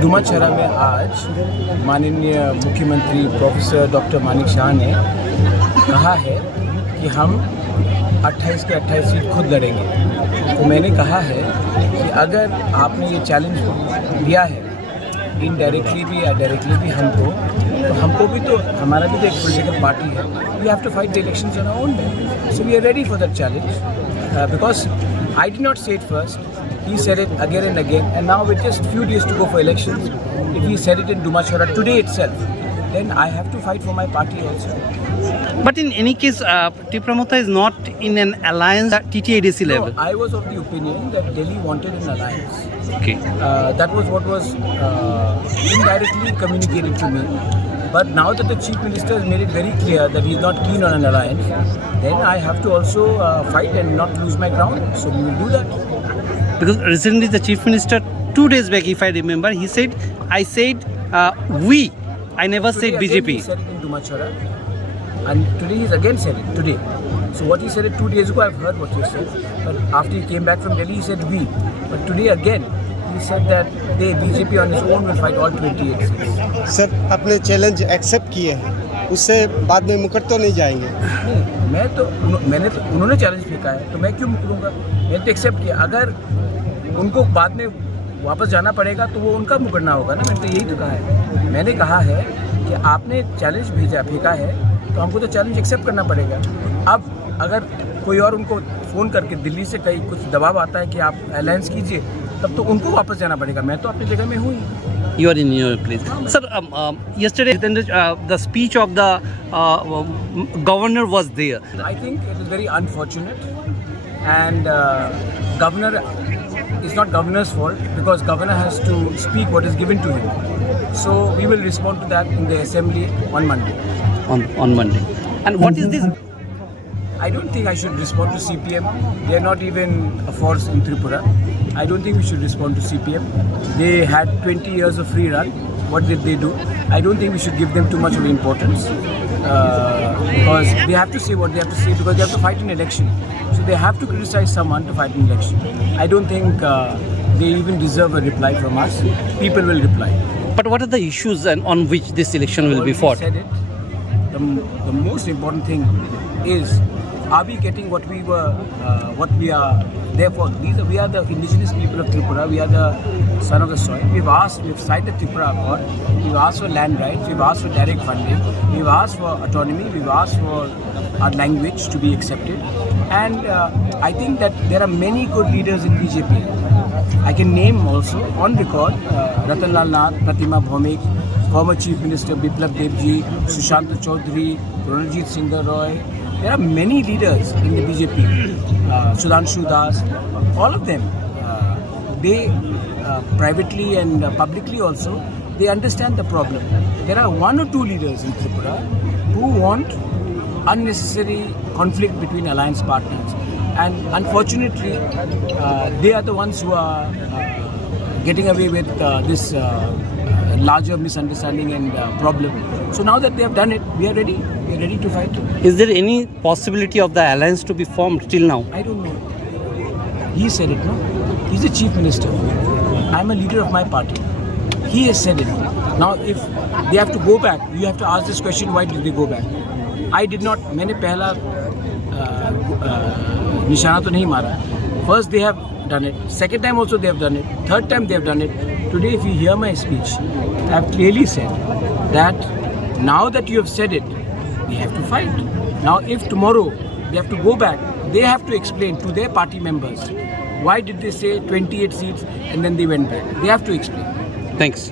दुमाछरा में आज माननीय मुख्यमंत्री प्रोफेसर डॉक्टर मानिक शाह ने कहा है कि हम 28 के 28 सीट खुद लड़ेंगे। तो मैंने कहा है कि अगर आपने ये चैलेंज दिया है इनडायरेक्टली भी या डायरेक्टली भी हमको, तो हमको भी तो हमारा भी तो एक पॉलिटिकल पार्टी है, we have to fight the elections on our own. So we are ready for that challenge because I did not say it first. He said it again and again, and now with just few days to go for elections, if he said it in Dumachara today itself, then I have to fight for my party also. But in any case, Tripuramota is not in an alliance at TTIDC level. No, I was of the opinion that Delhi wanted an alliance. Okay. That was what was indirectly communicated to me. But now that the Chief Minister has made it very clear that he is not keen on an alliance, then I have to also fight and not lose my ground. So we will do that. Because recently the Chief Minister, 2 days back, if I remember, he said, I said we. I never Today said again BJP. He said it in Dumachara, and today he's again said it today. So what he said it 2 days ago, I've heard what he said. But after he came back from Delhi, he said we. But today again, he said that they BJP on its own will fight all 28 seats. Sir अपने challenge accept किए हैं, उससे बाद में मुकर तो नहीं जाएंगे? नहीं, मैंने तो उन्होंने चैलेंज फेंका है तो मैं क्यों मुकरूंगा? मैंने तो एक्सेप्ट किया। अगर उनको बाद में वापस जाना पड़ेगा तो वो उनका मुकरना होगा ना। मैंने तो यही तो कहा है। मैंने कहा है कि आपने चैलेंज फेंका है तो हमको तो चैलेंज एक्सेप्ट करना पड़ेगा। अब अगर कोई और उनको फ़ोन करके दिल्ली से कहीं कुछ दबाव आता है कि आप अलायंस कीजिए, तब तो उनको वापस जाना पड़ेगा। मैं तो अपनी जगह में हूँ ही। You are in your place. Sir, yesterday the speech of the governor was there. I think it is very unfortunate, and governor is not governor's fault because governor has to speak what is given to him. So we will respond to that in the assembly on Monday. On Monday. And what is this? I don't think I should respond to CPM. They are not even a force in Tripura. I don't think we should respond to CPM. They had 20 years of free run. What did they do? I don't think we should give them too much of importance because they have to say what they have to say because they have to fight an election. So they have to criticize someone to fight an election. I don't think they even deserve a reply from us. People will reply. But what are the issues and on which this election will be fought? Said it. The most important thing is, are we getting what we are there for? We are the indigenous people of Tripura. We are the son of the soil. We've signed the Tripura Accord. We've asked for land rights. We've asked for direct funding. We've asked for autonomy. We've asked for our language to be accepted. And I think that there are many good leaders in BJP. I can name also on record Ratan Lal Nath, Pratima Bhaumik, former Chief Minister Biplab Debji, Sushant Chaudhary, Ronaldjit Singh Roy. There are many leaders in the BJP, Sudhanshu Das, all of them, they privately and publicly also, they understand the problem. There are 1 or 2 leaders in Tripura who want unnecessary conflict between alliance partners. And unfortunately, they are the ones who are getting away with this larger misunderstanding and problem. So now that they have done it, we are ready. We are ready to fight. Is there any possibility of the alliance to be formed till now? I don't know. He said it, no? He's the chief minister. I'm a leader of my party. He has said it. Now, if they have to go back, you have to ask this question: why did they go back? I did not. मैंने पहला निशाना तो नहीं मारा. First they have done it. Second time also they have done it. Third time they have done it. Today, if you hear my speech, I have clearly said that now that you have said it, we have to fight. Now, if tomorrow they have to go back, they have to explain to their party members why did they say 28 seats and then they went back. They have to explain. Thanks.